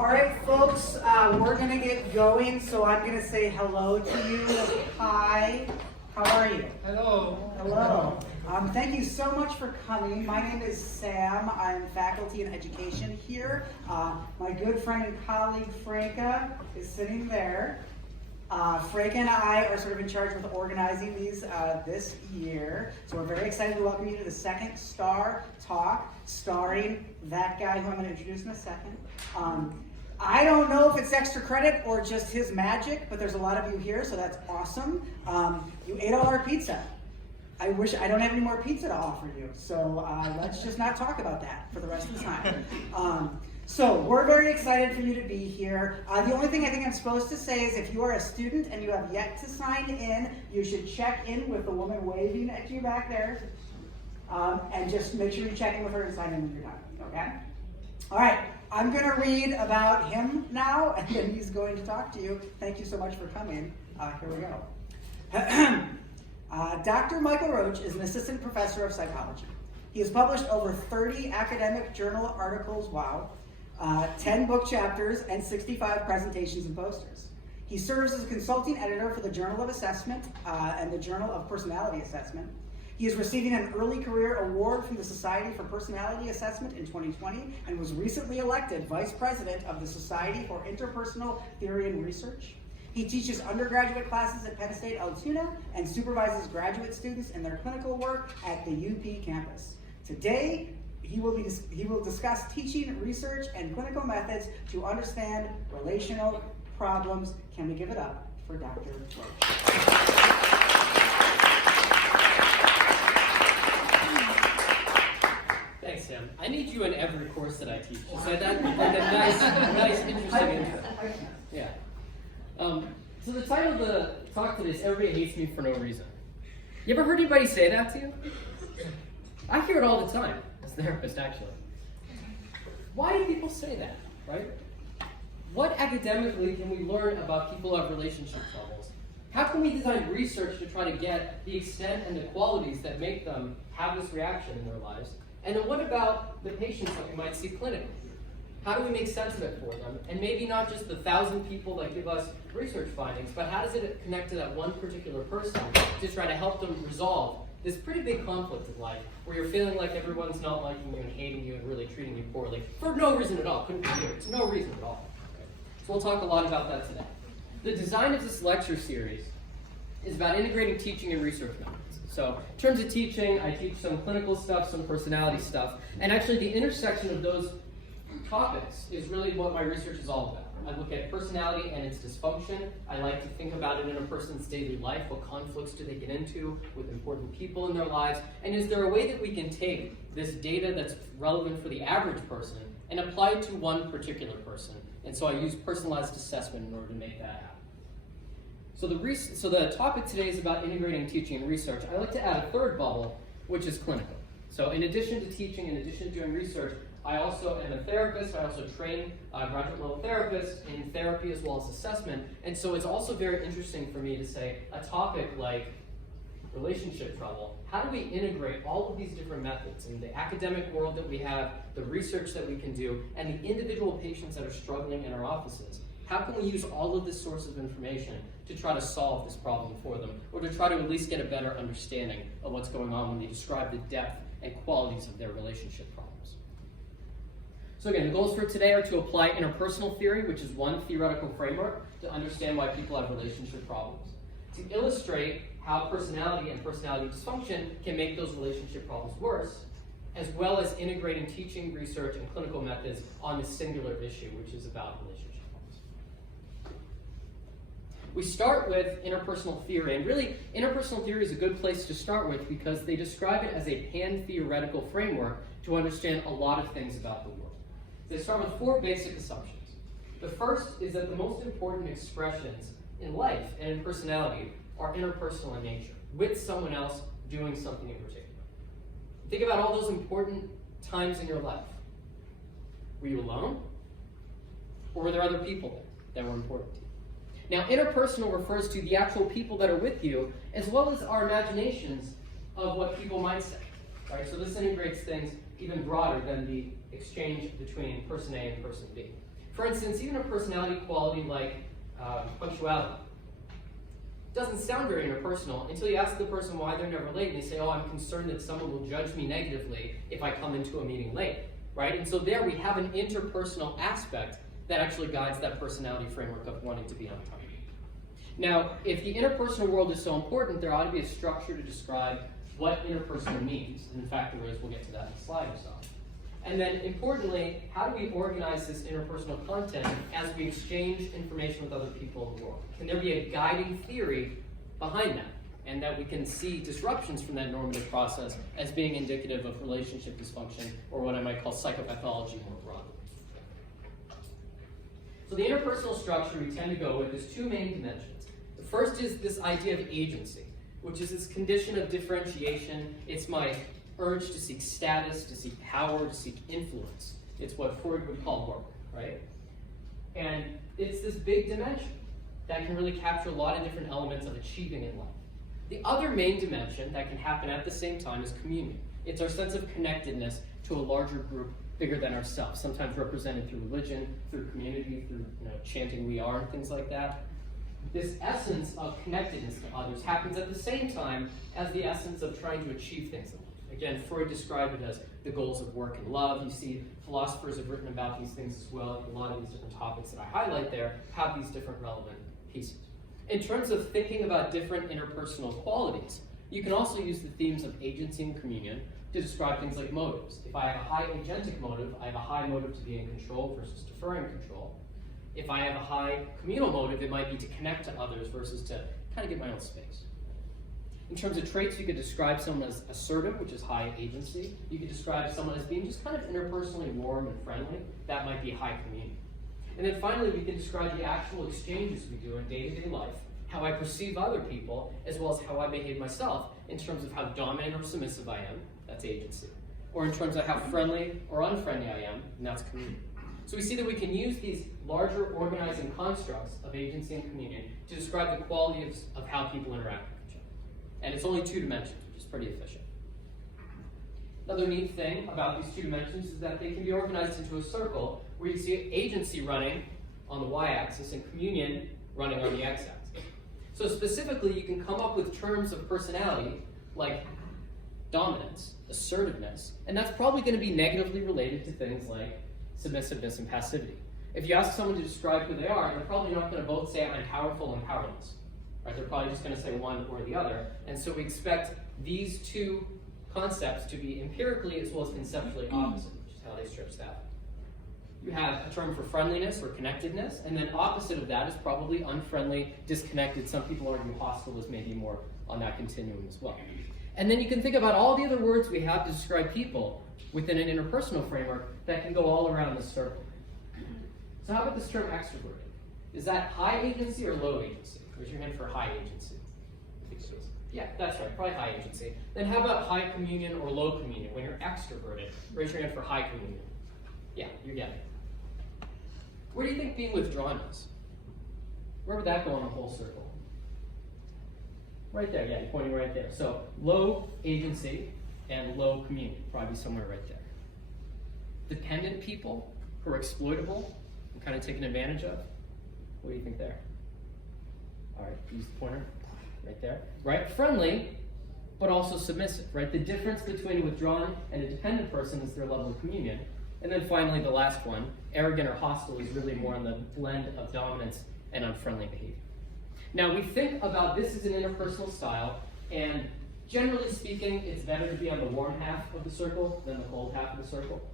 All right, folks, we're going to get going, so I'm going to say hello to you. Hi, how are you? Hello. Hello. Thank you so much for coming. My name is Sam. I'm faculty in education here. My good friend and colleague, Franca, is sitting there. Franca and I are sort of in charge with organizing these this year. So we're very excited to welcome you to the second Star Talk, starring that guy who I'm going to introduce in a second. I don't know if it's extra credit or just his magic, but there's a lot of you here, so that's awesome. You ate all our pizza. I wish I don't have any more pizza to offer you, so let's just not talk about that for the rest of the time. So we're very excited for you to be here. The only thing I think I'm supposed to say is if you are a student and you have yet to sign in, you should check in with the woman waving at you back there. And just make sure you check in with her and sign in when you're done, okay? All right, I'm gonna read about him now, and then he's going to talk to you. Thank you so much for coming. Here we go. Dr. Michael Roach is an assistant professor of psychology. He has published over 30 academic journal articles, wow, 10 book chapters, and 65 presentations and posters. He serves as a consulting editor for the Journal of Assessment and the Journal of Personality Assessment. He is receiving an early career award from the Society for Personality Assessment in 2020 and was recently elected vice president of the Society for Interpersonal Theory and Research. He teaches undergraduate classes at Penn State Altoona and supervises graduate students in their clinical work at the UP campus. Today, he will discuss teaching, research, and clinical methods to understand relational problems. Can we give it up for Dr. Roach? Thanks, Sam. I need you in every course that I teach. You said that? Like a nice, interesting intro. Yeah. So the title of the talk today is Everybody Hates Me for No Reason. You ever heard anybody say that to you? I hear it all the time, as a therapist, actually. Why do people say that, right? What academically can we learn about people who have relationship troubles? How can we design research to try to get the extent and the qualities that make them have this reaction in their lives? And then what about the patients that we might see clinically? How do we make sense of it for them? And maybe not just the 1,000 people that give us research findings, but how does it connect to that one particular person to try to help them resolve this pretty big conflict of life where you're feeling like everyone's not liking you and hating you and really treating you poorly for no reason at all. Couldn't be here. It's no reason at all. Okay. So we'll talk a lot about that today. The design of this lecture series is about integrating teaching and research methods. So in terms of teaching, I teach some clinical stuff, some personality stuff, and actually the intersection of those topics is really what my research is all about. I look at personality and its dysfunction. I like to think about it in a person's daily life. What conflicts do they get into with important people in their lives? And is there a way that we can take this data that's relevant for the average person and apply it to one particular person? And so I use personalized assessment in order to make that happen. So the topic today is about integrating teaching and research. I like to add a third bubble, which is clinical. So in addition to teaching, in addition to doing research, I also am a therapist. I also train graduate level therapists in therapy as well as assessment. And so it's also very interesting for me to say a topic like relationship trouble. How do we integrate all of these different methods in the academic world that we have, the research that we can do, and the individual patients that are struggling in our offices? How can we use all of this source of information to try to solve this problem for them, or to try to at least get a better understanding of what's going on when they describe the depth and qualities of their relationship problems? So again, the goals for today are to apply interpersonal theory, which is one theoretical framework to understand why people have relationship problems, to illustrate how personality and personality dysfunction can make those relationship problems worse, as well as integrating teaching, research, and clinical methods on this singular issue, which is about relationship problems. We start with interpersonal theory, and really, interpersonal theory is a good place to start with because they describe it as a pan-theoretical framework to understand a lot of things about the world. They start with 4 basic assumptions. The first is that the most important expressions in life and in personality are interpersonal in nature, with someone else doing something in particular. Think about all those important times in your life. Were you alone? Or were there other people there that were important to you? Now, interpersonal refers to the actual people that are with you, as well as our imaginations of what people might say. Right? So this integrates things even broader than the exchange between person A and person B. For instance, even a personality quality like punctuality doesn't sound very interpersonal until you ask the person why they're never late, and they say, oh, I'm concerned that someone will judge me negatively if I come into a meeting late, right? And so there we have an interpersonal aspect that actually guides that personality framework of wanting to be on time. Now, if the interpersonal world is so important, there ought to be a structure to describe what interpersonal means. And in fact, there is. We'll get to that in a slide or so. And then, importantly, how do we organize this interpersonal content as we exchange information with other people in the world? Can there be a guiding theory behind that? And that we can see disruptions from that normative process as being indicative of relationship dysfunction, or what I might call psychopathology more broadly. So the interpersonal structure we tend to go with is two main dimensions. The first is this idea of agency, which is this condition of differentiation. It's my urge to seek status, to seek power, to seek influence. It's what Freud would call work, right? And it's this big dimension that can really capture a lot of different elements of achieving in life. The other main dimension that can happen at the same time is communion. It's our sense of connectedness to a larger group bigger than ourselves, sometimes represented through religion, through community, through chanting "we are" and things like that. This essence of connectedness to others happens at the same time as the essence of trying to achieve things in life. Again, Freud described it as the goals of work and love. You see, philosophers have written about these things as well. A lot of these different topics that I highlight there have these different relevant pieces. In terms of thinking about different interpersonal qualities, you can also use the themes of agency and communion to describe things like motives. If I have a high agentic motive, I have a high motive to be in control versus deferring control. If I have a high communal motive, it might be to connect to others versus to kind of get my own space. In terms of traits, you could describe someone as assertive, which is high agency. You could describe someone as being just kind of interpersonally warm and friendly. That might be high community. And then finally, we can describe the actual exchanges we do in day-to-day life, how I perceive other people, as well as how I behave myself in terms of how dominant or submissive I am, that's agency, or in terms of how friendly or unfriendly I am, and that's community. So we see that we can use these larger organizing constructs of agency and communion to describe the qualities of how people interact with each other. And it's only two dimensions, which is pretty efficient. Another neat thing about these two dimensions is that they can be organized into a circle where you see agency running on the y-axis and communion running on the x-axis. So specifically, you can come up with terms of personality like dominance, assertiveness, and that's probably going to be negatively related to things like submissiveness and passivity. If you ask someone to describe who they are, they're probably not going to both say I'm powerful and powerless. Right? They're probably just going to say one or the other. And so we expect these two concepts to be empirically as well as conceptually opposite, which is how they stretch that. You have a term for friendliness or connectedness, and then opposite of that is probably unfriendly, disconnected. Some people argue hostile is maybe more on that continuum as well. And then you can think about all the other words we have to describe people within an interpersonal framework that can go all around this circle. So how about this term extroverted? Is that high agency or low agency? Raise your hand for high agency. Yeah, that's right, probably high agency. Then how about high communion or low communion? When you're extroverted, raise your hand for high communion. Yeah, you get it. Where do you think being withdrawn is? Where would that go on the whole circle? Right there, yeah, you're pointing right there. So low agency and low communion, probably somewhere right there. Dependent people who are exploitable and kind of taken advantage of. What do you think there? All right, use the pointer right there. Right, friendly, but also submissive, right? The difference between a withdrawn and a dependent person is their level of communion. And then finally, the last one, arrogant or hostile, is really more on the blend of dominance and unfriendly behavior. Now, we think about this as an interpersonal style, and generally speaking, it's better to be on the warm half of the circle than the cold half of the circle.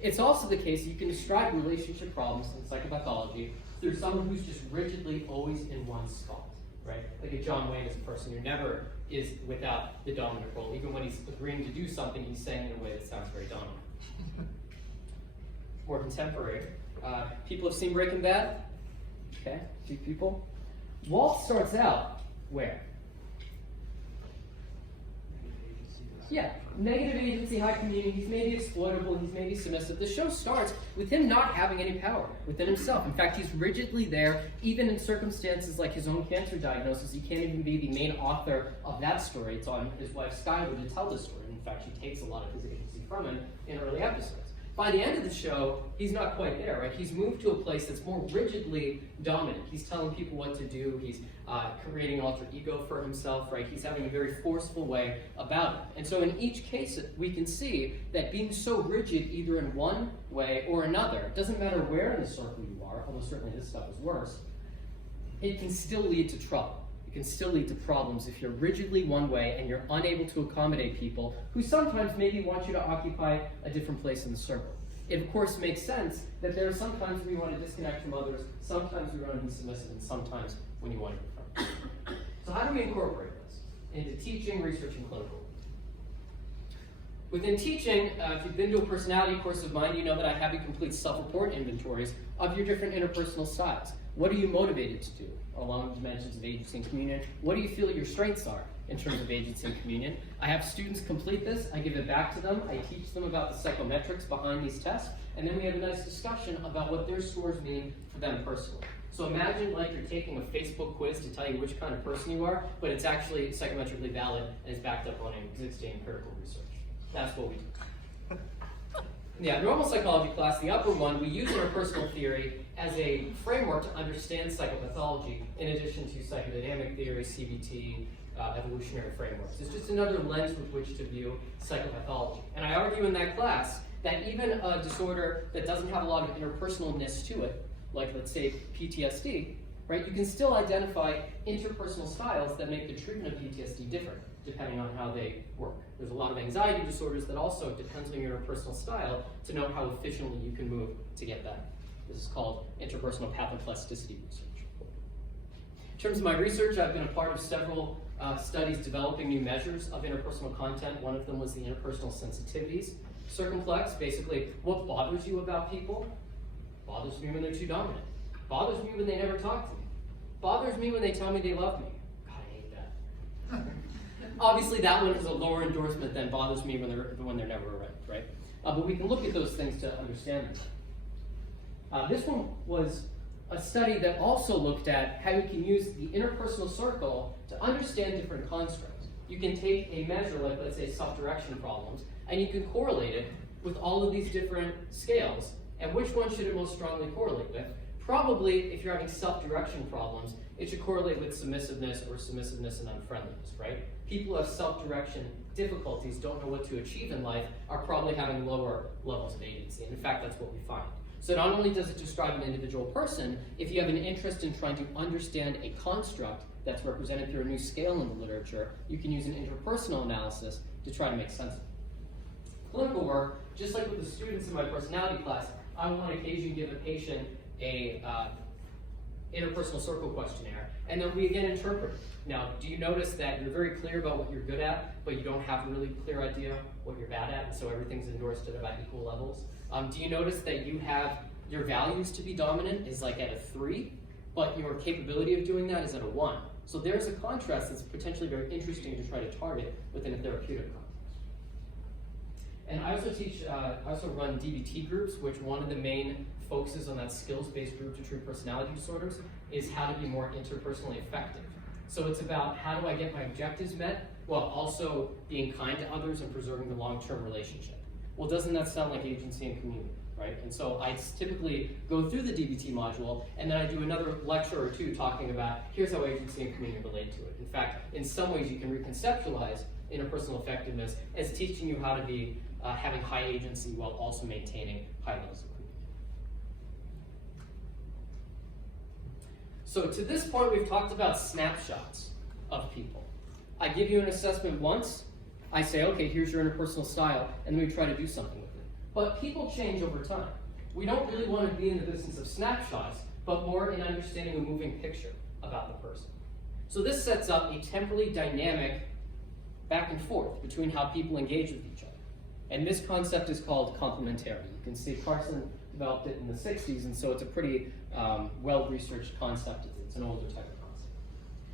It's also the case that you can describe relationship problems in psychopathology through someone who's just rigidly always in one spot, right? Like a John Wayne is a person who never is without the dominant role. Even when he's agreeing to do something, he's saying it in a way that sounds very dominant. More contemporary. People have seen Breaking Bad? Okay, a few people. Walt starts out where? Yeah, negative agency, high community, he's maybe exploitable, he's maybe submissive. The show starts with him not having any power within himself. In fact, he's rigidly there, even in circumstances like his own cancer diagnosis. He can't even be the main author of that story. It's on his wife Skylar to tell the story. In fact, she takes a lot of his agency from him in early episodes. By the end of the show, he's not quite there, right? He's moved to a place that's more rigidly dominant. He's telling people what to do. He's creating an alter ego for himself, right? He's having a very forceful way about it. And so in each case, we can see that being so rigid either in one way or another, it doesn't matter where in the circle you are, although certainly this stuff is worse, it can still lead to trouble. It can still lead to problems if you're rigidly one way and you're unable to accommodate people who sometimes maybe want you to occupy a different place in the circle. It of course makes sense that there are sometimes we want to disconnect from others, sometimes we want to be submissive, and sometimes when you want to be friends. So how do we incorporate this into teaching, research, and clinical? Within teaching, if you've been to a personality course of mine, you know that I have you complete self-report inventories of your different interpersonal styles. What are you motivated to do along the dimensions of agency and communion? What do you feel your strengths are in terms of agency and communion? I have students complete this, I give it back to them, I teach them about the psychometrics behind these tests, and then we have a nice discussion about what their scores mean for them personally. So imagine like you're taking a Facebook quiz to tell you which kind of person you are, but it's actually psychometrically valid and is backed up on existing empirical research. That's what we do. Yeah, normal psychology class, the upper one, we use interpersonal theory as a framework to understand psychopathology in addition to psychodynamic theory, CBT, evolutionary frameworks. It's just another lens with which to view psychopathology. And I argue in that class that even a disorder that doesn't have a lot of interpersonalness to it, like let's say PTSD, right, you can still identify interpersonal styles that make the treatment of PTSD different depending on how they work. There's a lot of anxiety disorders that also depends on your interpersonal style to know how efficiently you can move to get better. This is called interpersonal pathoplasticity research. In terms of my research, I've been a part of several studies developing new measures of interpersonal content. One of them was the interpersonal sensitivities. Circumflex, basically, what bothers you about people? Bothers me when they're too dominant. Bothers me when they never talk to me. Bothers me when they tell me they love me. God, I hate that. Obviously, that one is a lower endorsement than bothers me when they're never around, right? But we can look at those things to understand them. This one was a study that also looked at how you can use the interpersonal circle to understand different constructs. You can take a measure, like let's say self-direction problems, and you can correlate it with all of these different scales. And which one should it most strongly correlate with? Probably, if you're having self-direction problems, it should correlate with submissiveness or submissiveness and unfriendliness, right? People who have self-direction difficulties, don't know what to achieve in life, are probably having lower levels of agency. And in fact, that's what we find. So not only does it describe an individual person, if you have an interest in trying to understand a construct that's represented through a new scale in the literature, you can use an interpersonal analysis to try to make sense of it. Clinical work, just like with the students in my personality class, I will on occasion give a patient a interpersonal circle questionnaire, and then we again interpret it. Now, do you notice that you're very clear about what you're good at, but you don't have a really clear idea what you're bad at, and so everything's endorsed at about equal levels? Do you notice that you have your values to be dominant is like at a 3, but your capability of doing that is at a 1? So there's a contrast that's potentially very interesting to try to target within a therapeutic context. And I also teach, I also run DBT groups, which one of the main focuses on that skills-based group to treat personality disorders is how to be more interpersonally effective. So it's about how do I get my objectives met while also being kind to others and preserving the long-term relationship. Well, doesn't that sound like agency and community, right? And so I typically go through the DBT module and then I do another lecture or two talking about here's how agency and community relate to it. In fact, in some ways you can reconceptualize interpersonal effectiveness as teaching you how to be having high agency while also maintaining high levels of community. So to this point, we've talked about snapshots of people. I give you an assessment once, I say, okay, here's your interpersonal style, and then we try to do something with it. But people change over time. We don't really want to be in the business of snapshots, but more in understanding a moving picture about the person. So this sets up a temporally dynamic back and forth between how people engage with each other. And this concept is called complementarity. You can see Carson developed it in the 60s, and so it's a pretty well-researched concept. It's an older type of concept.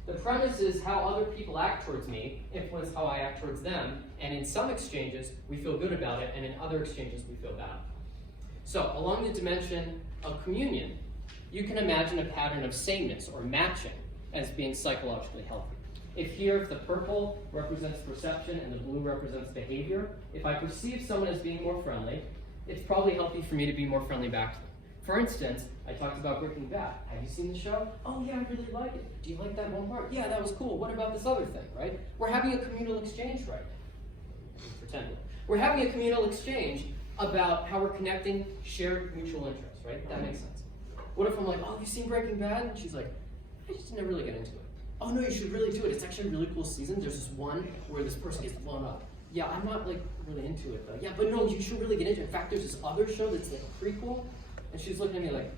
The premise is how other people act towards me influence how I act towards them, and in some exchanges, we feel good about it, and in other exchanges, we feel bad. So, along the dimension of communion, you can imagine a pattern of sameness or matching as being psychologically healthy. If the purple represents perception and the blue represents behavior, if I perceive someone as being more friendly, it's probably healthy for me to be more friendly back to them. For instance, I talked about Breaking Bad. Have you seen the show? Oh yeah, I really like it. Do you like that one part? Yeah, that was cool. What about this other thing, right? We're having a communal exchange right now. Pretending. We're having a communal exchange about how we're connecting shared mutual interests, right? That makes sense. What if I'm like, oh, you seen Breaking Bad? And she's like, I just didn't really get into it. Oh no, you should really do it. It's actually a really cool season. There's this one where this person gets blown up. Yeah, I'm not like really into it though. Yeah, but no, you should really get into it. In fact, there's this other show that's like a prequel. And she's looking at me like,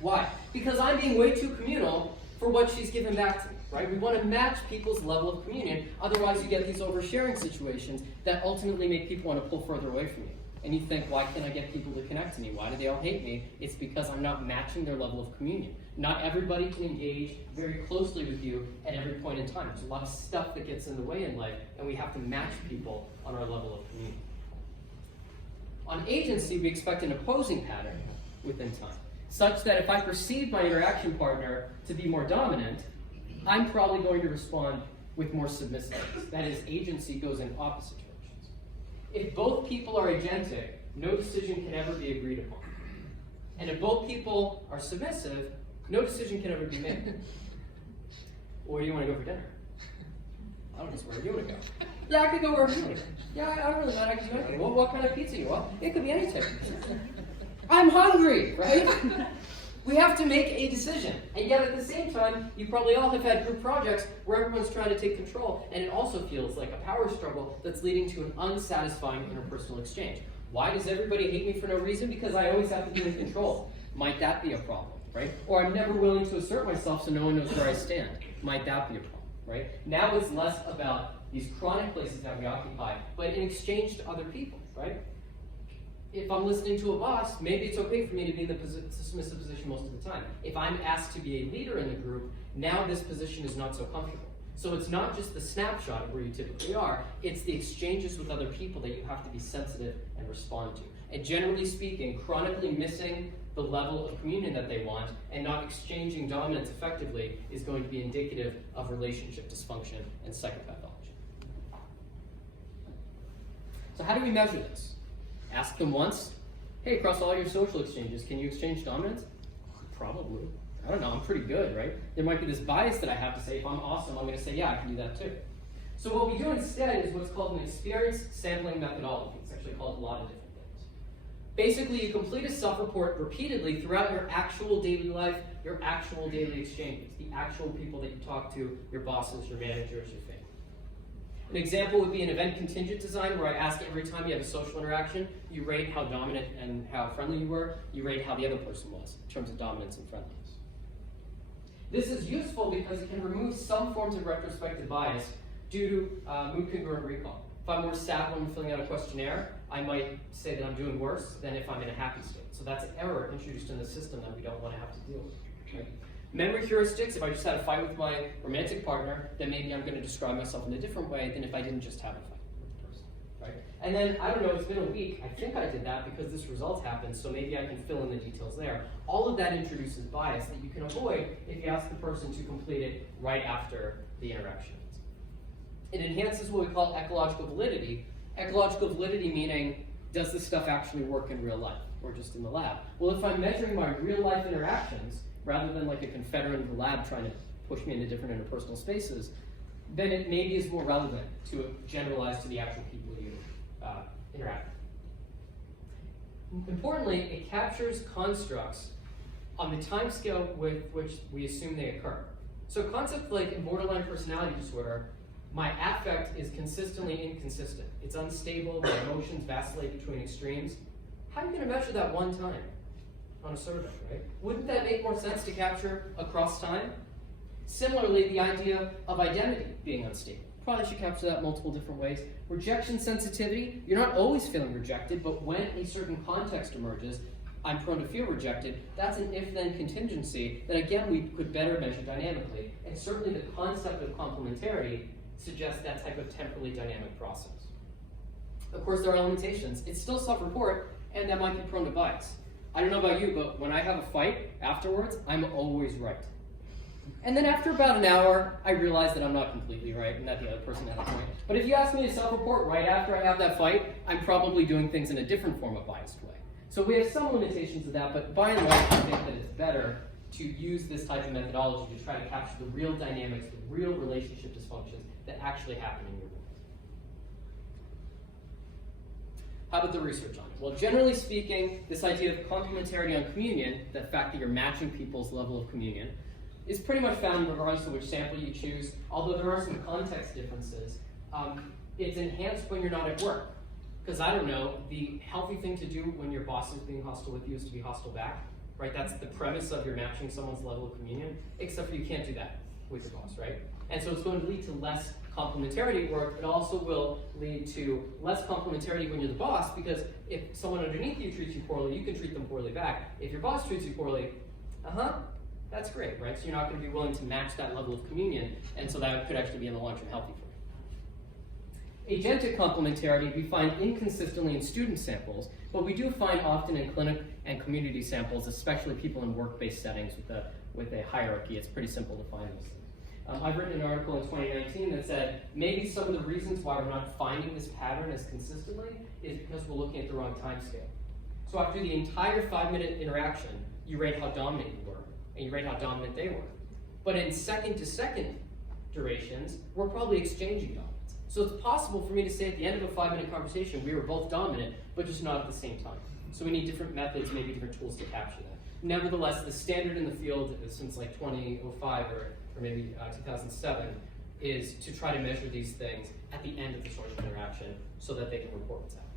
why? Because I'm being way too communal for what she's given back to me, right? We want to match people's level of communion. Otherwise, you get these oversharing situations that ultimately make people want to pull further away from you. And you think, why can't I get people to connect to me? Why do they all hate me? It's because I'm not matching their level of communion. Not everybody can engage very closely with you at every point in time. There's a lot of stuff that gets in the way in life, and we have to match people on our level of communion. On agency, we expect an opposing pattern within time, such that if I perceive my interaction partner to be more dominant, I'm probably going to respond with more submissiveness. That is, agency goes in opposite directions. If both people are agentic, no decision can ever be agreed upon. And if both people are submissive, no decision can ever be made. Where do you want to go for dinner? I don't know where you want to go. Yeah, I could go wherever you want to go. Yeah, I don't really mind. I can do anything. Well, what kind of pizza you want? It could be any type of pizza. I'm hungry, right? We have to make a decision. And yet at the same time, you probably all have had group projects where everyone's trying to take control, and it also feels like a power struggle that's leading to an unsatisfying interpersonal exchange. Why does everybody hate me for no reason? Because I always have to be in control. Might that be a problem, right? Or I'm never willing to assert myself so no one knows where I stand. Might that be a problem, right? Now it's less about these chronic places that we occupy, but in exchange to other people, right? If I'm listening to a boss, maybe it's okay for me to be in the submissive position most of the time. If I'm asked to be a leader in the group, now this position is not so comfortable. So it's not just the snapshot of where you typically are, it's the exchanges with other people that you have to be sensitive and respond to. And generally speaking, chronically missing the level of communion that they want and not exchanging dominance effectively is going to be indicative of relationship dysfunction and psychopathology. So how do we measure this? Ask them once, hey, across all your social exchanges, can you exchange dominance? Probably. I don't know, I'm pretty good, right? There might be this bias that I have to say, if I'm awesome, I'm going to say, yeah, I can do that too. So what we do instead is what's called an experience sampling methodology. It's actually called a lot of different things. Basically, you complete a self-report repeatedly throughout your actual daily life, your actual daily exchanges, the actual people that you talk to, your bosses, your managers, your family. An example would be an event contingent design where I ask every time you have a social interaction, you rate how dominant and how friendly you were, you rate how the other person was in terms of dominance and friendliness. This is useful because it can remove some forms of retrospective bias due to mood congruent recall. If I'm more sad when I'm filling out a questionnaire, I might say that I'm doing worse than if I'm in a happy state. So that's an error introduced in the system that we don't want to have to deal with. Right? Memory heuristics, if I just had a fight with my romantic partner, then maybe I'm going to describe myself in a different way than if I didn't just have a fight with the person. Right? And then, I don't know, it's been a week. I think I did that because this result happened, so maybe I can fill in the details there. All of that introduces bias that you can avoid if you ask the person to complete it right after the interaction. It enhances what we call ecological validity. Ecological validity meaning, does this stuff actually work in real life or just in the lab? Well, if I'm measuring my real life interactions, rather than like a confederate in the lab trying to push me into different interpersonal spaces, then it maybe is more relevant to generalize to the actual people you interact with. Importantly, it captures constructs on the time scale with which we assume they occur. So concepts like in borderline personality disorder, my affect is consistently inconsistent. It's unstable, my emotions vacillate between extremes. How are you going to measure that one time on a survey, right? Wouldn't that make more sense to capture across time? Similarly, the idea of identity being unstable. Probably should capture that multiple different ways. Rejection sensitivity, you're not always feeling rejected, but when a certain context emerges, I'm prone to feel rejected, that's an if-then contingency that again we could better measure dynamically. And certainly the concept of complementarity suggests that type of temporally dynamic process. Of course, there are limitations. It's still self-report, and that might be prone to bias. I don't know about you, but when I have a fight afterwards, I'm always right. And then after about an hour, I realize that I'm not completely right and that the other person had a point. But if you ask me to self-report right after I have that fight, I'm probably doing things in a different form of biased way. So we have some limitations to that, but by and large, I think that it's better to use this type of methodology to try to capture the real dynamics, the real relationship dysfunctions that actually happen in your world. How about the research on it? Well, generally speaking, this idea of complementarity on communion, the fact that you're matching people's level of communion, is pretty much found regardless of which sample you choose, although there are some context differences. It's enhanced when you're not at work. Because I don't know, the healthy thing to do when your boss is being hostile with you is to be hostile back, right? That's the premise of your matching someone's level of communion, except for you can't do that with your boss, right? And so it's going to lead to less complementarity at work. It also will lead to less complementarity when you're the boss, because if someone underneath you treats you poorly, you can treat them poorly back. If your boss treats you poorly, that's great, right? So you're not going to be willing to match that level of communion, and so that could actually be in the long term healthy for you. Agentic complementarity we find inconsistently in student samples, but we do find often in clinic and community samples, especially people in work-based settings with a hierarchy. It's pretty simple to find those things. I've written an article in 2019 that said maybe some of the reasons why we're not finding this pattern as consistently is because we're looking at the wrong time scale. So after the entire 5-minute interaction, you rate how dominant you were, and you rate how dominant they were. But in second-to-second durations, we're probably exchanging dominance. So it's possible for me to say at the end of a 5-minute conversation, we were both dominant, but just not at the same time. So we need different methods, maybe different tools to capture that. Nevertheless, the standard in the field since like 2005 or maybe 2007 is to try to measure these things at the end of the social interaction so that they can report what's happening.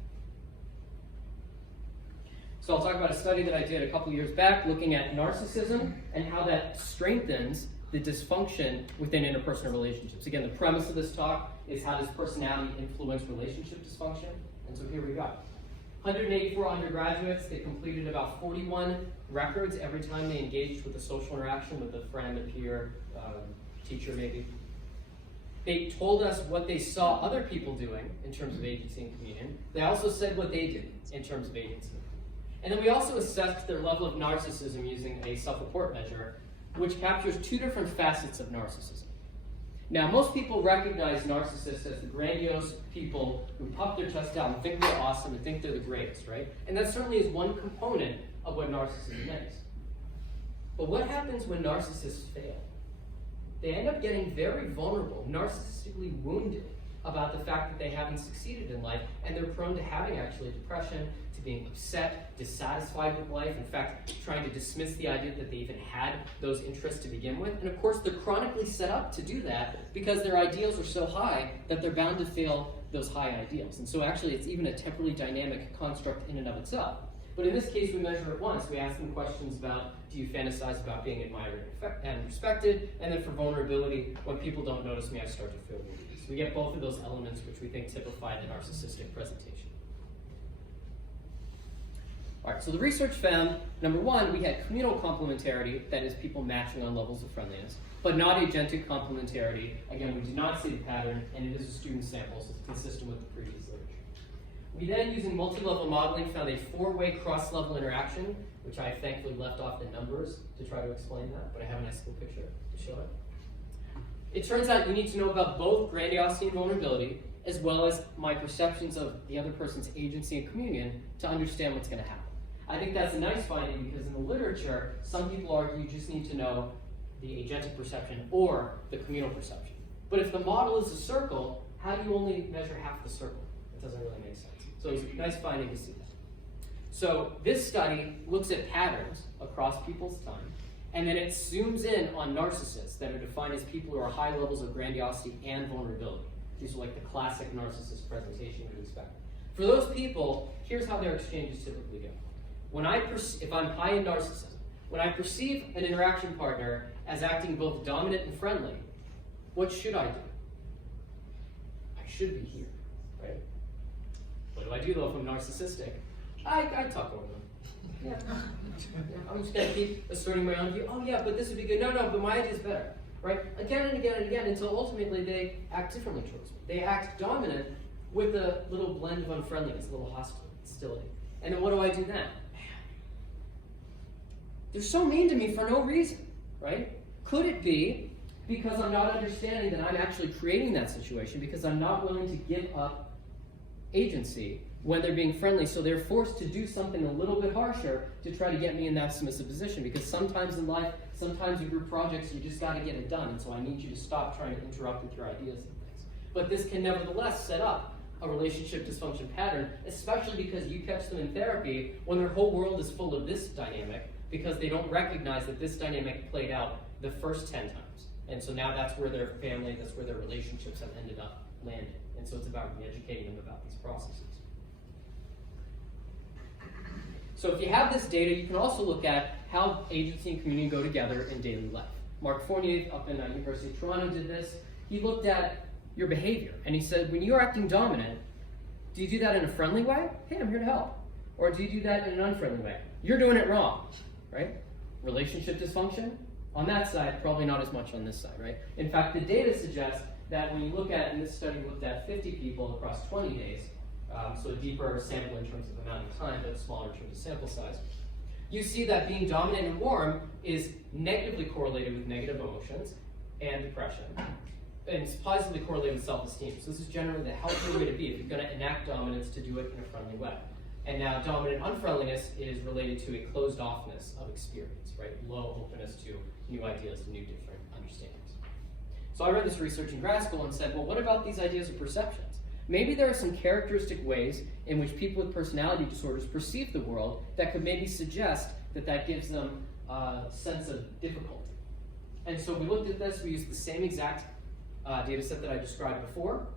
So I'll talk about a study that I did a couple years back looking at narcissism and how that strengthens the dysfunction within interpersonal relationships. Again, the premise of this talk is how does personality influence relationship dysfunction? And so here we go. 184 undergraduates, they completed about 41 records every time they engaged with a social interaction with a friend, a peer, teacher maybe. They told us what they saw other people doing in terms of agency and communion. They also said what they did in terms of agency. And then we also assessed their level of narcissism using a self-report measure, which captures two different facets of narcissism. Now, most people recognize narcissists as the grandiose people who puff their chest out and think they're awesome and think they're the greatest, right? And that certainly is one component of what narcissism is. But what happens when narcissists fail? They end up getting very vulnerable, narcissistically wounded about the fact that they haven't succeeded in life, and they're prone to having actually depression, to being upset, dissatisfied with life, in fact, trying to dismiss the idea that they even had those interests to begin with. And of course, they're chronically set up to do that because their ideals are so high that they're bound to fail those high ideals. And so actually, it's even a temporally dynamic construct in and of itself. But in this case, we measure it once. We ask them questions about, do you fantasize about being admired and respected? And then for vulnerability, when people don't notice me, I start to feel wounded. So we get both of those elements, which we think typify the narcissistic presentation. All right, so the research found, number one, we had communal complementarity, that is people matching on levels of friendliness, but not agentic complementarity. Again, we did not see the pattern, and it is a student sample, so it's consistent with the previous literature. We then, using multi-level modeling, found a 4-way cross-level interaction, which I thankfully left off the numbers to try to explain that, but I have a nice little picture to show it. It turns out you need to know about both grandiosity and vulnerability, as well as my perceptions of the other person's agency and communion to understand what's going to happen. I think that's a nice finding because in the literature, some people argue you just need to know the agentic perception or the communal perception. But if the model is a circle, how do you only measure half the circle? It doesn't really make sense. So it's a nice finding to see that. So this study looks at patterns across people's time, and then it zooms in on narcissists that are defined as people who are high levels of grandiosity and vulnerability. These are like the classic narcissist presentation you'd expect. For those people, here's how their exchanges typically go. If I'm high in narcissism, when I perceive an interaction partner as acting both dominant and friendly, what should I do? I should be here, right? What do I do though if I'm narcissistic? I talk over them. Yeah. I'm just gonna keep asserting my own view. Oh yeah, but this would be good. No, but my idea is better, right? Again and again and again until ultimately they act differently towards me. They act dominant with a little blend of unfriendliness, a little hostility. And then what do I do then? They're so mean to me for no reason, right? Could it be because I'm not understanding that I'm actually creating that situation, because I'm not willing to give up agency when they're being friendly, so they're forced to do something a little bit harsher to try to get me in that submissive position, because sometimes in life, sometimes in group projects, you just got to get it done, and so I need you to stop trying to interrupt with your ideas and things. But this can nevertheless set up a relationship dysfunction pattern, especially because you catch them in therapy when their whole world is full of this dynamic, because they don't recognize that this dynamic played out the first 10 times. And so now that's where their family, that's where their relationships have ended up landing. And so it's about re-educating them about these processes. So if you have this data, you can also look at how agency and community go together in daily life. Mark Fournier up in University of Toronto did this. He looked at your behavior, and he said, when you're acting dominant, do you do that in a friendly way? Hey, I'm here to help. Or do you do that in an unfriendly way? You're doing it wrong, right? Relationship dysfunction? On that side, probably not as much on this side, right? In fact, the data suggests that when you look at, and this study looked at 50 people across 20 days, so a deeper sample in terms of amount of time, but smaller in terms of sample size, you see that being dominant and warm is negatively correlated with negative emotions and depression, and it's positively correlated with self-esteem. So this is generally the healthier way to be if you're going to enact dominance, to do it in a friendly way. And now dominant unfriendliness is related to a closed offness of experience, right? Low openness to new ideas and new different understandings. So I read this research in grad school and said, well, what about these ideas of perceptions? Maybe there are some characteristic ways in which people with personality disorders perceive the world that could maybe suggest that that gives them a sense of difficulty. And so we looked at this, we used the same exact data set that I described before.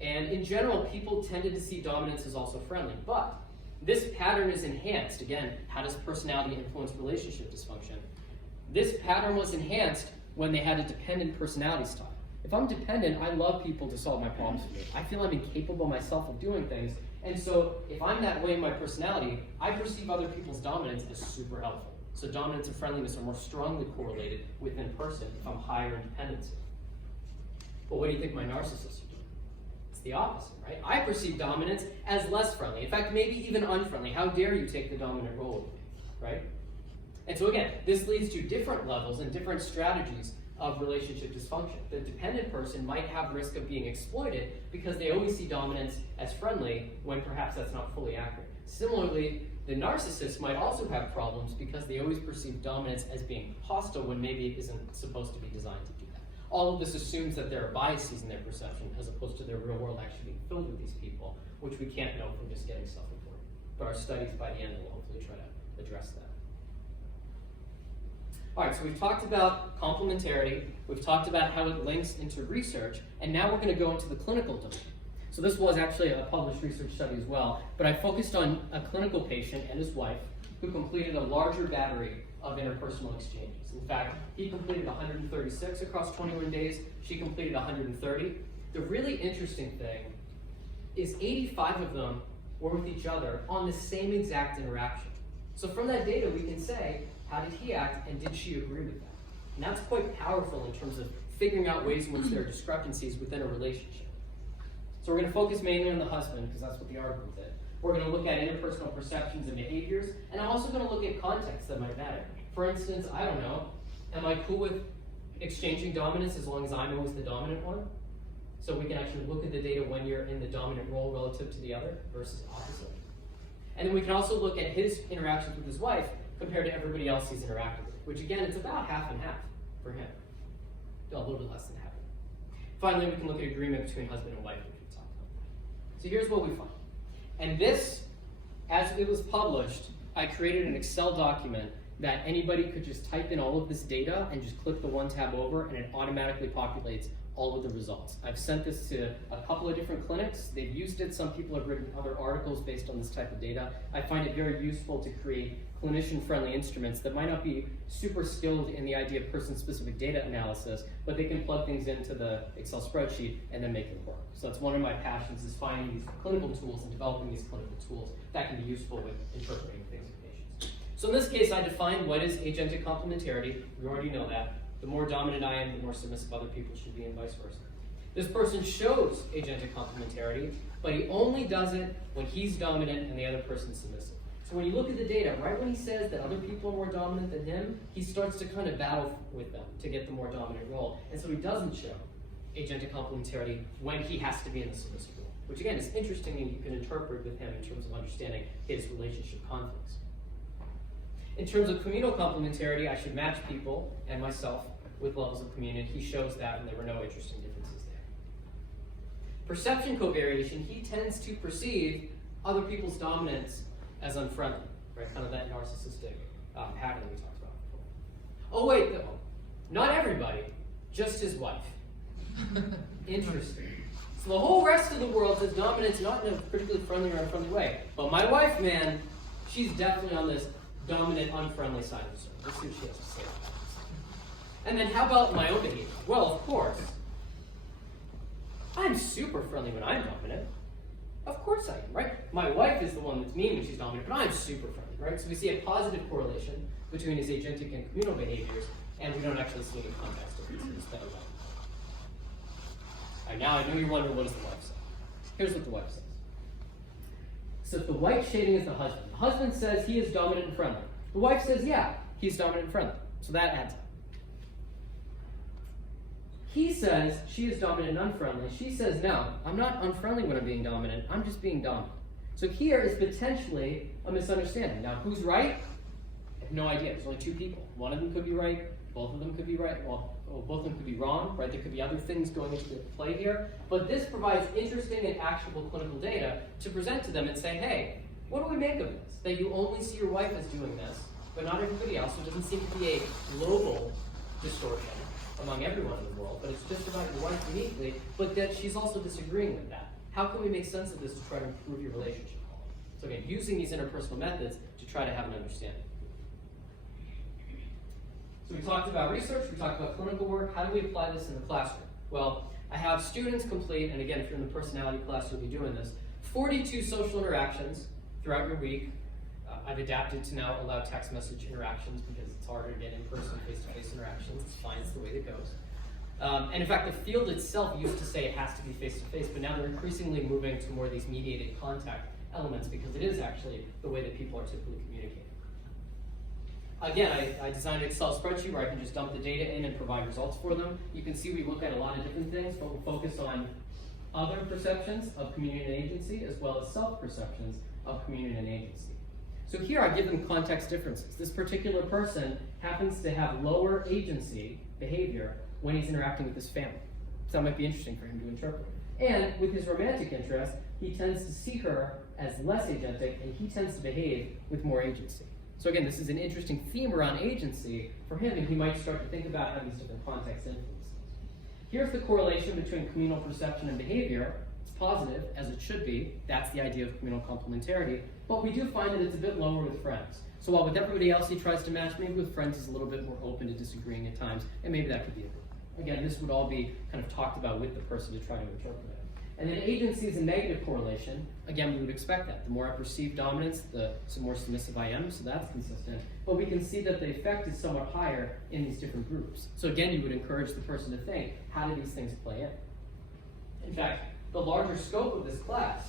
And in general, people tended to see dominance as also friendly. But this pattern is enhanced. Again, how does personality influence relationship dysfunction? This pattern was enhanced when they had a dependent personality style. If I'm dependent, I love people to solve my problems for me. I feel I'm incapable myself of doing things. And so if I'm that way in my personality, I perceive other people's dominance as super helpful. So dominance and friendliness are more strongly correlated within person if I'm higher in dependency. But what do you think my narcissists are doing? It's the opposite, right? I perceive dominance as less friendly. In fact, maybe even unfriendly. How dare you take the dominant role with me, right? And so again, this leads to different levels and different strategies of relationship dysfunction. The dependent person might have risk of being exploited because they always see dominance as friendly when perhaps that's not fully accurate. Similarly, the narcissist might also have problems because they always perceive dominance as being hostile when maybe it isn't supposed to be designed to do that. All of this assumes that there are biases in their perception as opposed to their real world actually being filled with these people, which we can't know from just getting self-reported. But our studies by the end will hopefully try to address that. All right, so we've talked about complementarity, we've talked about how it links into research, and now we're going to go into the clinical domain. So this was actually a published research study as well, but I focused on a clinical patient and his wife who completed a larger battery of interpersonal exchanges. In fact, he completed 136 across 21 days, she completed 130. The really interesting thing is 85 of them were with each other on the same exact interaction. So from that data, we can say, how did he act, and did she agree with that? And that's quite powerful in terms of figuring out ways in which there are discrepancies within a relationship. So we're going to focus mainly on the husband, because that's what the article did. We're going to look at interpersonal perceptions and behaviors, and I'm also going to look at contexts that might matter. For instance, I don't know, am I cool with exchanging dominance as long as I'm always the dominant one? So we can actually look at the data when you're in the dominant role relative to the other versus opposite. And then we can also look at his interactions with his wife compared to everybody else he's interacted with, which again, it's about half and half for him. A little bit less than half. Finally, we can look at agreement between husband and wife, which we talked about. So here's what we find. And this, as it was published, I created an Excel document that anybody could just type in all of this data and just click the one tab over, and it automatically populates all of the results. I've sent this to a couple of different clinics. They've used it. Some people have written other articles based on this type of data. I find it very useful to create clinician-friendly instruments that might not be super skilled in the idea of person-specific data analysis, but they can plug things into the Excel spreadsheet and then make it work. So that's one of my passions, is finding these clinical tools and developing these clinical tools that can be useful with interpreting things in patients. So in this case, I defined what is agentic complementarity. We already know that. The more dominant I am, the more submissive other people should be, and vice versa. This person shows agentic complementarity, but he only does it when he's dominant and the other person's submissive. So when you look at the data, right when he says that other people are more dominant than him, he starts to kind of battle with them to get the more dominant role. And so he doesn't show agentic complementarity when he has to be in the submissive role, which again is interesting and you can interpret with him in terms of understanding his relationship conflicts. In terms of communal complementarity, I should match people and myself with levels of communion. He shows that, and there were no interesting differences there. Perception covariation, he tends to perceive other people's dominance as unfriendly, right? Kind of that narcissistic pattern we talked about before. Oh wait, though, not everybody, just his wife. Interesting. So the whole rest of the world has dominance not in a particularly friendly or unfriendly way, but my wife, man, she's definitely on this dominant, unfriendly side of the circle. Let's see what she has to say about that. And then how about my own behavior? Well, of course, I'm super friendly when I'm dominant. Of course I am, right? My wife is the one that's mean when she's dominant, but I'm super friendly, right? So we see a positive correlation between his agentic and communal behaviors, and we don't actually see any context differences that are relevant. All right, now I know you're wondering, what does the wife say? Here's what the wife says. So the white shading is the husband. The husband says he is dominant and friendly. The wife says, yeah, he's dominant and friendly. So that adds up. He says she is dominant and unfriendly. She says, no, I'm not unfriendly when I'm being dominant. I'm just being dominant. So here is potentially a misunderstanding. Now, who's right? I have no idea. There's only two people. One of them could be right. Both of them could be right. Well, both of them could be wrong, right? There could be other things going into the play here. But this provides interesting and actionable clinical data to present to them and say, hey, what do we make of this? That you only see your wife as doing this, but not everybody else. So it doesn't seem to be a global distortion among everyone in the world, but it's just about your wife uniquely, but that she's also disagreeing with that. How can we make sense of this to try to improve your relationship? So again, using these interpersonal methods to try to have an understanding. So we talked about research, we talked about clinical work. How do we apply this in the classroom? Well, I have students complete, and again, if you're in the personality class, you'll be doing this, 42 social interactions throughout your week. I've adapted to now allow text message interactions because it's harder to get in-person, face-to-face interactions. It's fine, it's the way it goes. And in fact, the field itself used to say it has to be face-to-face, but now they're increasingly moving to more of these mediated contact elements because it is actually the way that people are typically communicating. Again, I designed an Excel spreadsheet where I can just dump the data in and provide results for them. You can see we look at a lot of different things, but we'll focus on other perceptions of communion and agency as well as self-perceptions of communion and agency. So here I give them context differences. This particular person happens to have lower agency behavior when he's interacting with his family. So that might be interesting for him to interpret. And with his romantic interest, he tends to see her as less agentic and he tends to behave with more agency. So again, this is an interesting theme around agency for him, and he might start to think about how these different context influences. Here's the correlation between communal perception and behavior. It's positive, as it should be. That's the idea of communal complementarity. But we do find that it's a bit lower with friends. So while with everybody else he tries to match, maybe with friends he's a little bit more open to disagreeing at times, and maybe that could be it. Again, this would all be kind of talked about with the person to try to interpret it. And then agency is a negative correlation. Again, we would expect that. The more I perceive dominance, the more submissive I am, so that's consistent. But we can see that the effect is somewhat higher in these different groups. So again, you would encourage the person to think, how do these things play in? In fact, the larger scope of this class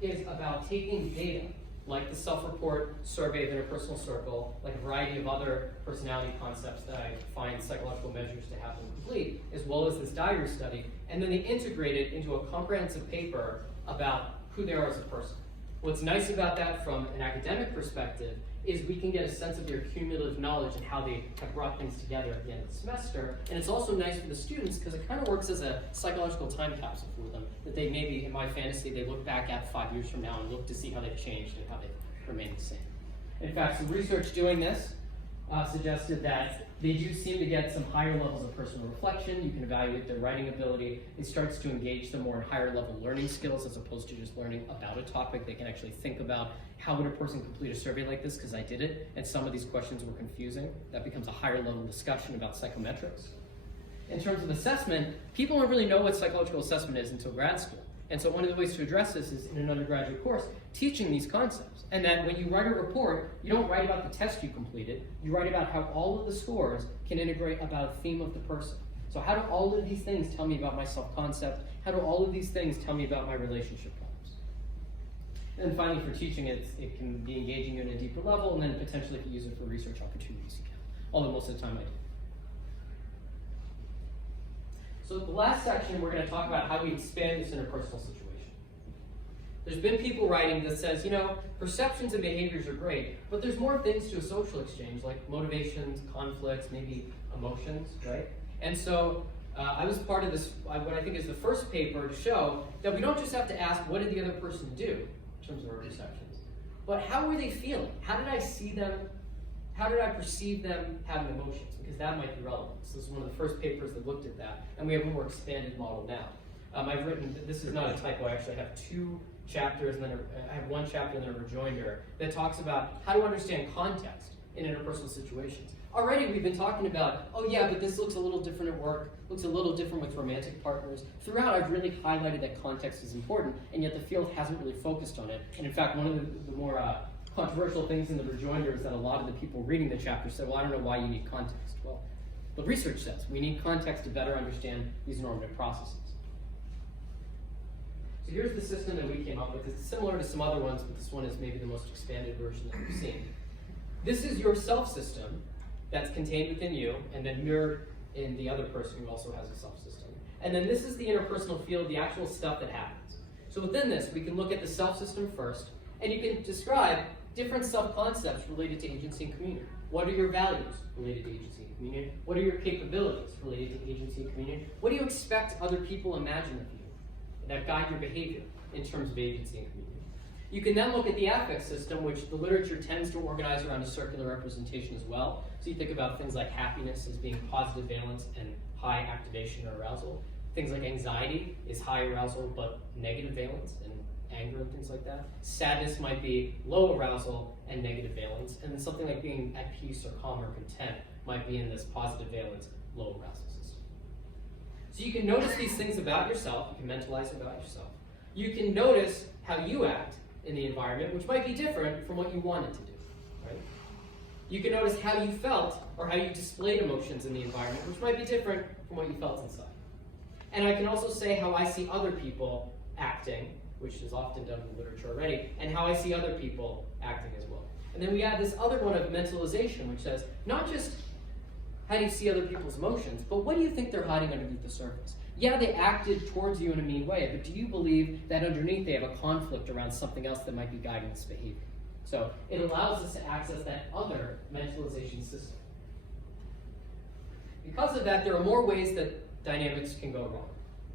is about taking data, like the self-report survey of interpersonal circle, like a variety of other personality concepts that I find psychological measures to have them complete, as well as this diary study, and then they integrate it into a comprehensive paper about who they are as a person. What's nice about that from an academic perspective is we can get a sense of their cumulative knowledge and how they have brought things together at the end of the semester. And it's also nice for the students because it kind of works as a psychological time capsule for them, that they maybe, in my fantasy, they look back at 5 years from now and look to see how they've changed and how they've remained the same. In fact, some research doing this suggested that they do seem to get some higher levels of personal reflection. You can evaluate their writing ability. It starts to engage them more in higher level learning skills as opposed to just learning about a topic. They can actually think about how would a person complete a survey like this because I did it and some of these questions were confusing. That becomes a higher level discussion about psychometrics. In terms of assessment, people don't really know what psychological assessment is until grad school. And so one of the ways to address this is in an undergraduate course, teaching these concepts. And that when you write a report, you don't write about the test you completed, you write about how all of the scores can integrate about a theme of the person. So how do all of these things tell me about my self-concept? How do all of these things tell me about my relationship problems? And then finally, for teaching, it can be engaging you in a deeper level, and then potentially if you use it for research opportunities, you can. Although most of the time I do. So the last section, we're going to talk about how we expand this interpersonal situation. There's been people writing that says, you know, perceptions and behaviors are great, but there's more things to a social exchange, like motivations, conflicts, maybe emotions, right? And so I was part of this, what I think is the first paper to show that we don't just have to ask, what did the other person do in terms of our perceptions, but how were they feeling? How did I see them? How did I perceive them having emotions? Because that might be relevant. So this is one of the first papers that looked at that, and we have a more expanded model now. I've written, this is not a typo, I actually have 2 chapters, and then I have 1 chapter and then a rejoinder that talks about how to understand context in interpersonal situations. Already we've been talking about, oh yeah, but this looks a little different at work, looks a little different with romantic partners. Throughout, I've really highlighted that context is important, and yet the field hasn't really focused on it. And in fact, one of the more controversial things in the rejoinder is that a lot of the people reading the chapter said, well, I don't know why you need context. Well, the research says we need context to better understand these normative processes. So here's the system that we came up with. It's similar to some other ones, but this one is maybe the most expanded version that we've seen. This is your self system that's contained within you and then mirrored in the other person who also has a self system. And then this is the interpersonal field, the actual stuff that happens. So within this, we can look at the self system first, and you can describe different self-concepts related to agency and communion. What are your values related to agency and communion? What are your capabilities related to agency and communion? What do you expect other people imagine of you that guide your behavior in terms of agency and communion? You can then look at the affect system, which the literature tends to organize around a circular representation as well. So you think about things like happiness as being positive valence and high activation or arousal. Things like anxiety is high arousal but negative valence and anger and things like that. Sadness might be low arousal and negative valence. And then something like being at peace or calm or content might be in this positive valence, low arousal system. So you can notice these things about yourself. You can mentalize about yourself. You can notice how you act in the environment, which might be different from what you wanted to do, right? You can notice how you felt or how you displayed emotions in the environment, which might be different from what you felt inside. And I can also say how I see other people acting, which is often done in the literature already, and how I see other people acting as well. And then we add this other one of mentalization, which says, not just how do you see other people's emotions, but what do you think they're hiding underneath the surface? Yeah, they acted towards you in a mean way, but do you believe that underneath they have a conflict around something else that might be guiding this behavior? So it allows us to access that other mentalization system. Because of that, there are more ways that dynamics can go wrong,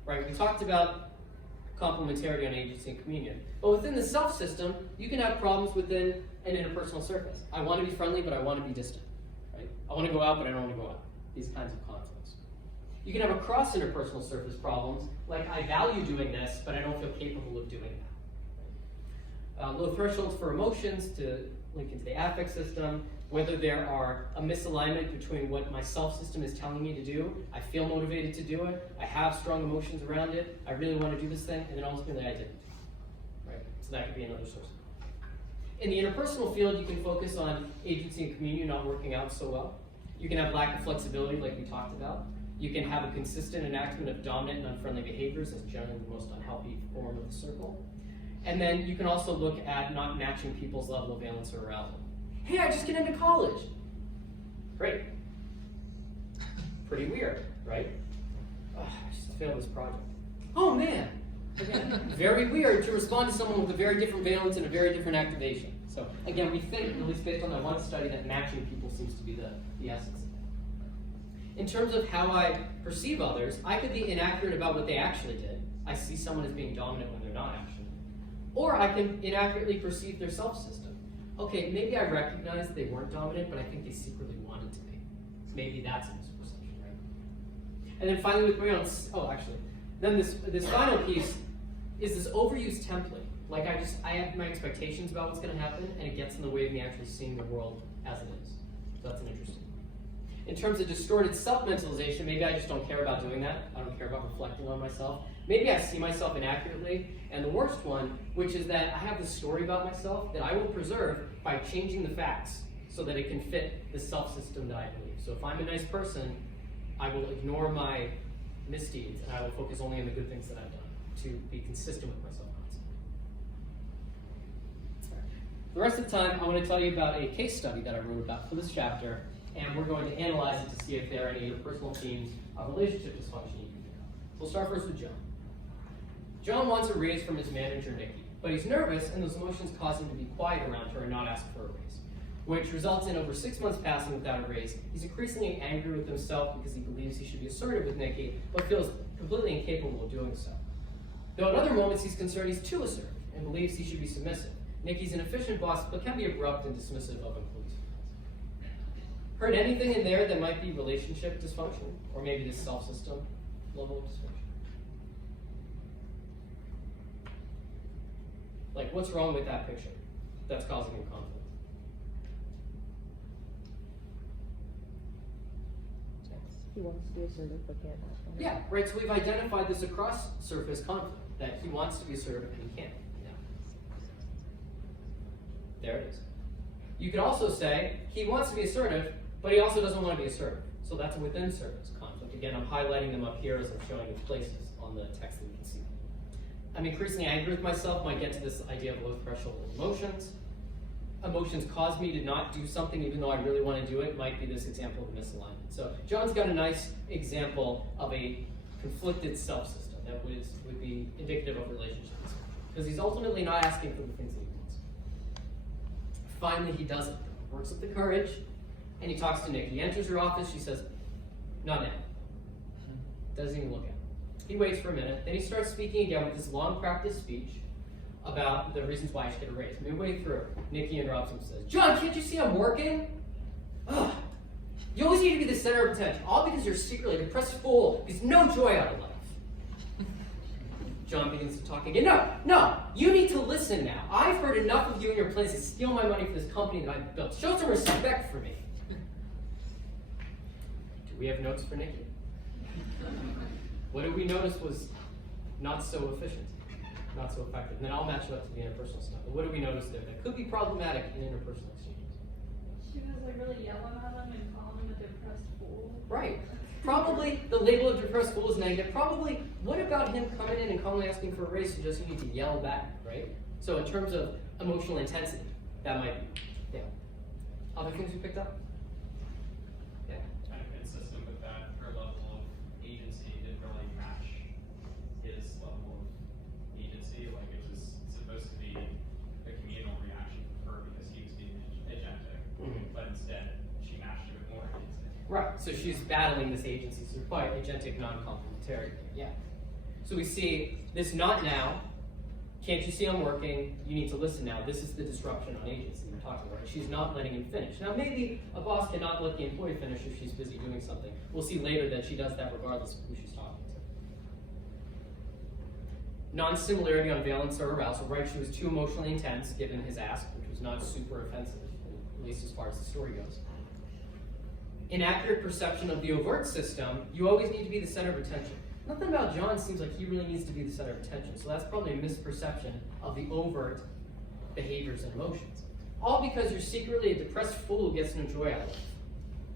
right? We talked about complementarity on agency and communion. But within the self system, you can have problems within an interpersonal surface. I want to be friendly, but I want to be distant, right? I want to go out, but I don't want to go out. These kinds of conflicts. You can have across interpersonal surface problems, like I value doing this, but I don't feel capable of doing that. Low thresholds for emotions to link into the affect system, whether there are a misalignment between what my self-system is telling me to do, I feel motivated to do it, I have strong emotions around it, I really want to do this thing, and then ultimately I didn't. Right? So that could be another source. In the interpersonal field, you can focus on agency and communion not working out so well. You can have lack of flexibility, like we talked about. You can have a consistent enactment of dominant and unfriendly behaviors as generally the most unhealthy form of the circle. And then you can also look at not matching people's level of valence or arousal. Hey, I just get into college. Great. Pretty weird, right? Oh, I just failed this project. Oh man. Again, very weird to respond to someone with a very different valence and a very different activation. So again, we think, at least based on that one study, that matching people seems to be the essence of it. In terms of how I perceive others, I could be inaccurate about what they actually did. I see someone as being dominant when they're not actually. Or I can inaccurately perceive their self-system. Okay, maybe I recognize that they weren't dominant, but I think they secretly wanted to be. Maybe that's a misperception, right? And then finally with my own, then this final piece is this overused template. Like I have my expectations about what's going to happen, and it gets in the way of me actually seeing the world as it is. So that's an interesting. In terms of distorted self-mentalization, maybe I just don't care about doing that. I don't care about reflecting on myself. Maybe I see myself inaccurately. And the worst one, which is that I have this story about myself that I will preserve by changing the facts so that it can fit the self-system that I believe. So if I'm a nice person, I will ignore my misdeeds and I will focus only on the good things that I've done to be consistent with my self-concept. The rest of the time, I want to tell you about a case study that I wrote about for this chapter, and we're going to analyze it to see if there are any interpersonal themes of relationship dysfunction you can pick up. So we'll start first with John. John wants a raise from his manager, Nikki, but he's nervous, and those emotions cause him to be quiet around her and not ask for a raise, which results in over 6 months passing without a raise. He's increasingly angry with himself because he believes he should be assertive with Nikki, but feels completely incapable of doing so. Though at other moments he's concerned he's too assertive and believes he should be submissive. Nikki's an efficient boss, but can be abrupt and dismissive of employees. Heard anything in there that might be relationship dysfunction, or maybe this self-system level of dysfunction? Like, what's wrong with that picture that's causing him conflict? He wants to be assertive but can't. Yeah, right, so we've identified this across-surface conflict, that he wants to be assertive and he can't. There it is. You could also say he wants to be assertive, but he also doesn't want to be assertive. So that's a within-surface conflict. Again, I'm highlighting them up here as I'm showing you places on the text that you can see. I'm increasingly angry with myself, might get to this idea of low threshold emotions. Emotions cause me to not do something even though I really want to do it, might be this example of misalignment. So John's got a nice example of a conflicted self-system that would be indicative of relationships. Because he's ultimately not asking for the things that he wants. Finally, he does it. Works up the courage, and he talks to Nikki. He enters her office, she says, "Not now." Doesn't even look at him. He waits for a minute, then he starts speaking again with this long practice speech about the reasons why I should get a raise. Midway through, Nikki interrupts him and says, "John, can't you see I'm working? Ugh. You always need to be the center of attention, all because you're secretly a depressed fool, because no joy out of life." John begins to talk again. No, you need to listen now. I've heard enough of you and your plans to steal my money for this company that I've built. Show some respect for me. Do we have notes for Nikki? What did we notice was not so efficient, not so effective? And then I'll match it up to the interpersonal stuff. But what do we notice there that could be problematic in interpersonal exchanges? She was like really yelling at him and calling him a depressed fool. Right. Probably the label of depressed fool is negative. Probably, what about him coming in and calmly asking for a raise suggests you need to yell back, right? So in terms of emotional intensity, that might be, yeah. Other things you picked up? Yeah. Kind of consistent with that, her level of agency didn't really match his level of agency. Like, it was supposed to be a communal reaction for her because he was being agentic, but instead she matched it with more agency. Right, so she's battling this agency, so quite agentic, non-complementary. Yeah. So we see this not now. Can't you see I'm working? You need to listen now. This is the disruption on agency we're talking about. She's not letting him finish. Now maybe a boss cannot let the employee finish if she's busy doing something. We'll see later that she does that regardless of who she's talking to. Non-similarity on valence or arousal, right? She was too emotionally intense given his ask, which was not super offensive, at least as far as the story goes. Inaccurate perception of the overt system, you always need to be the center of attention. Nothing about John seems like he really needs to be the center of attention, so that's probably a misperception of the overt behaviors and emotions. All because you're secretly a depressed fool who gets no joy out of it.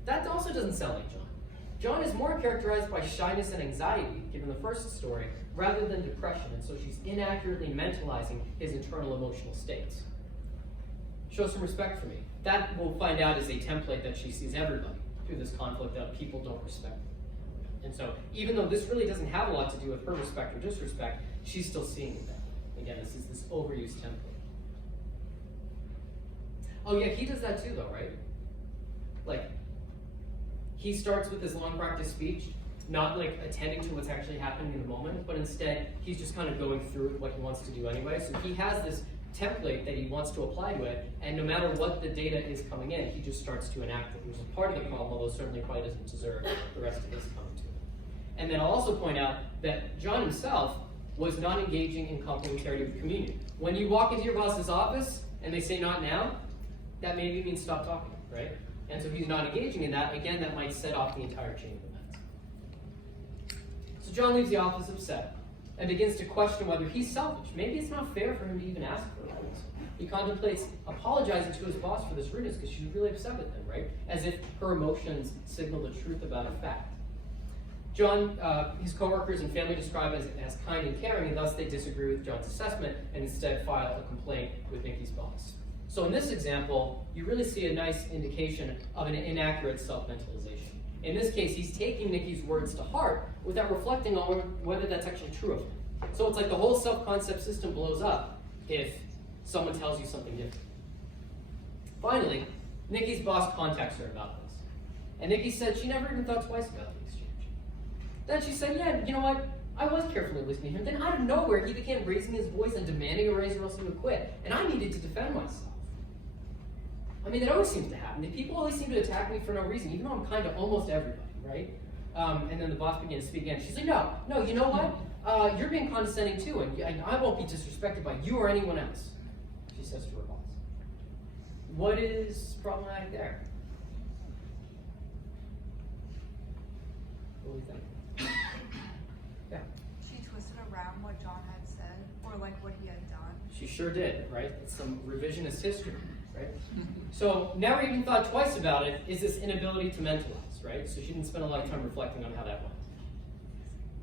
That also doesn't sound like John. John is more characterized by shyness and anxiety, given the first story, rather than depression, and so she's inaccurately mentalizing his internal emotional states. Show some respect for me. That we'll find out is a template that she sees everybody through this conflict of people don't respect her. And so even though this really doesn't have a lot to do with her respect or disrespect, she's still seeing that. Again, this is this overused template. Oh yeah, he does that too though, right? Like, he starts with this long practice speech, not like attending to what's actually happening in the moment, but instead he's just kind of going through what he wants to do anyway. So he has this template that he wants to apply to it, and no matter what the data is coming in, he just starts to enact it, which is part of the problem, although certainly probably doesn't deserve the rest of his coming to it. And then I'll also point out that John himself was not engaging in complementarity with communion. When you walk into your boss's office and they say not now, that maybe means stop talking, right? And so if he's not engaging in that, again, that might set off the entire chain of events. So John leaves the office upset and begins to question whether he's selfish. Maybe it's not fair for him to even ask for a raise. He contemplates apologizing to his boss for this rudeness because she's really upset with him, right? As if her emotions signal the truth about a fact. John, his coworkers and family describe him as kind and caring, and thus they disagree with John's assessment and instead file a complaint with Nikki's boss. So in this example, you really see a nice indication of an inaccurate self-mentalization. In this case, he's taking Nikki's words to heart without reflecting on whether that's actually true of him. So it's like the whole self-concept system blows up if someone tells you something different. Finally, Nikki's boss contacts her about this. And Nikki said she never even thought twice about the exchange. Then she said, yeah, you know what? I was carefully listening to him. Then out of nowhere, he began raising his voice and demanding a raise or else he would quit. And I needed to defend myself. I mean, it always seems to happen. People always seem to attack me for no reason, even though I'm kind of almost everybody, right? And then the boss began to speak again. She's like, no, you know what? You're being condescending too, and I won't be disrespected by you or anyone else, she says to her boss. What is problematic there? What do you think? Yeah. She twisted around what John had said, or like what he had done. She sure did, right? It's some revisionist history, right? So never even thought twice about it is this inability to mentalize, right? So she didn't spend a lot of time reflecting on how that went.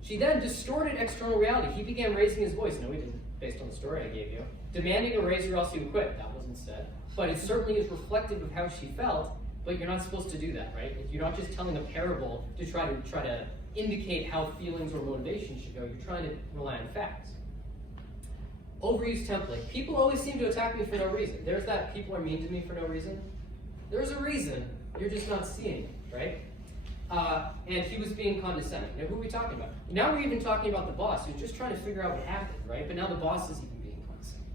She then distorted external reality. He began raising his voice. No, he didn't, based on the story I gave you. Demanding a raise or else he would quit. That wasn't said. But it certainly is reflective of how she felt, but you're not supposed to do that, right? You're not just telling a parable to try to indicate how feelings or motivation should go. You're trying to rely on facts. Overused template. People always seem to attack me for no reason. There's that people are mean to me for no reason. There's a reason. You're just not seeing it, right? And he was being condescending. Now, who are we talking about? Now we're even talking about the boss who's just trying to figure out what happened, right? But now the boss is even being condescending.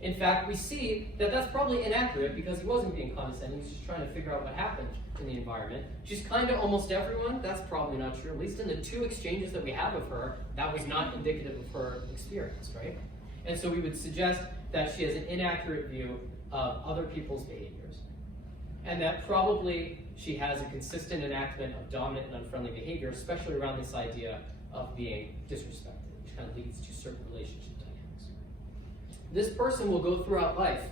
In fact, we see that that's probably inaccurate because he wasn't being condescending. He was just trying to figure out what happened in the environment. She's kind to almost everyone. That's probably not true. At least in the 2 exchanges that we have of her, that was not indicative of her experience, right? And so we would suggest that she has an inaccurate view of other people's behaviors. And that probably she has a consistent enactment of dominant and unfriendly behavior, especially around this idea of being disrespected, which kind of leads to certain relationship dynamics. This person will go throughout life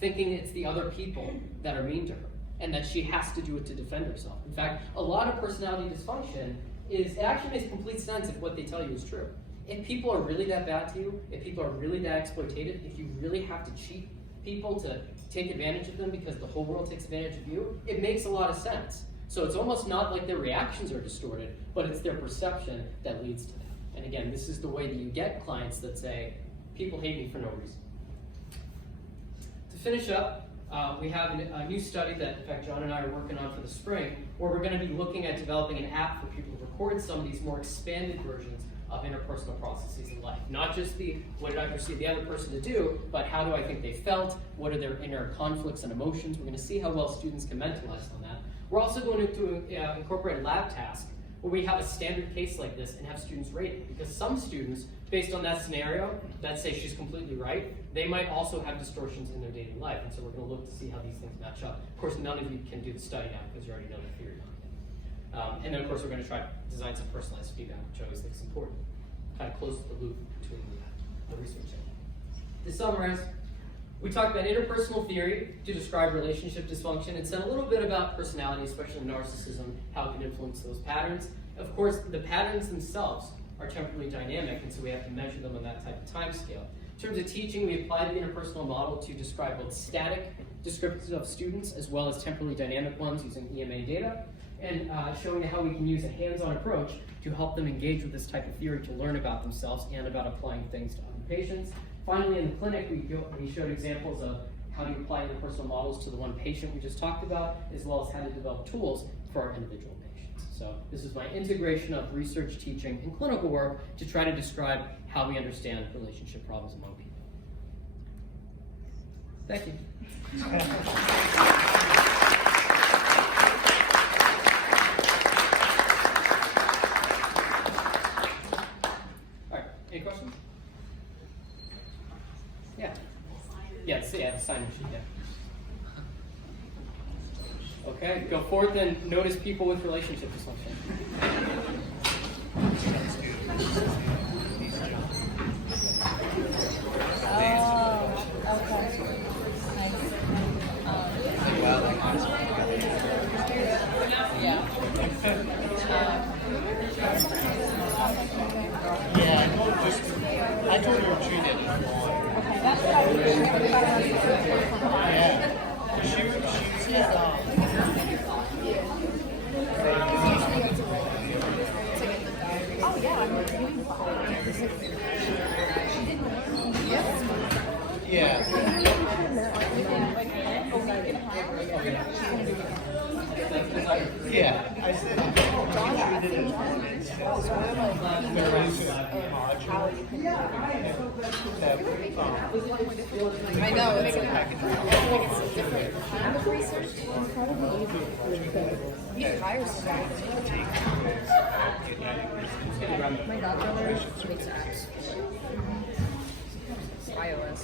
thinking it's the other people that are mean to her, and that she has to do it to defend herself. In fact, a lot of personality dysfunction it actually makes complete sense if what they tell you is true. If people are really that bad to you, if people are really that exploitative, if you really have to cheat people to take advantage of them because the whole world takes advantage of you, it makes a lot of sense. So it's almost not like their reactions are distorted, but it's their perception that leads to that. And again, this is the way that you get clients that say, people hate me for no reason. To finish up, we have a new study that, in fact, John and I are working on for the spring, where we're going to be looking at developing an app for people to record some of these more expanded versions of interpersonal processes in life. Not just the, what did I perceive the other person to do, but how do I think they felt, what are their inner conflicts and emotions. We're going to see how well students can mentalize on that. We're also going to incorporate a lab task where we have a standard case like this and have students rate it. Because some students, based on that scenario, that say she's completely right, they might also have distortions in their daily life. And so we're going to look to see how these things match up. Of course, none of you can do the study now because you already know the theory on it. And then, of course, we're going to try to design some personalized feedback, which I always think is important. Kind of close the loop between the research. To summarize, we talked about interpersonal theory to describe relationship dysfunction and said a little bit about personality, especially narcissism, how it can influence those patterns. Of course, the patterns themselves are temporally dynamic, and so we have to measure them on that type of time scale. In terms of teaching, we applied the interpersonal model to describe both static descriptors of students as well as temporally dynamic ones using EMA data, and showing how we can use a hands-on approach to help them engage with this type of theory to learn about themselves and about applying things to other patients. Finally, in the clinic, we showed examples of how to apply interpersonal models to the one patient we just talked about, as well as how to develop tools for our individual patients. So this is my integration of research, teaching, and clinical work to try to describe how we understand relationship problems among people. Thank you. Any questions? Yeah. Yes, yeah, the sign-in sheet, yeah. Okay, go forth and notice people with relationship dysfunction. I told her to treat it. Yeah, I said. I know, it's like, I feel like it's a different kind of research. You can hire somebody. My godbrother makes apps. iOS.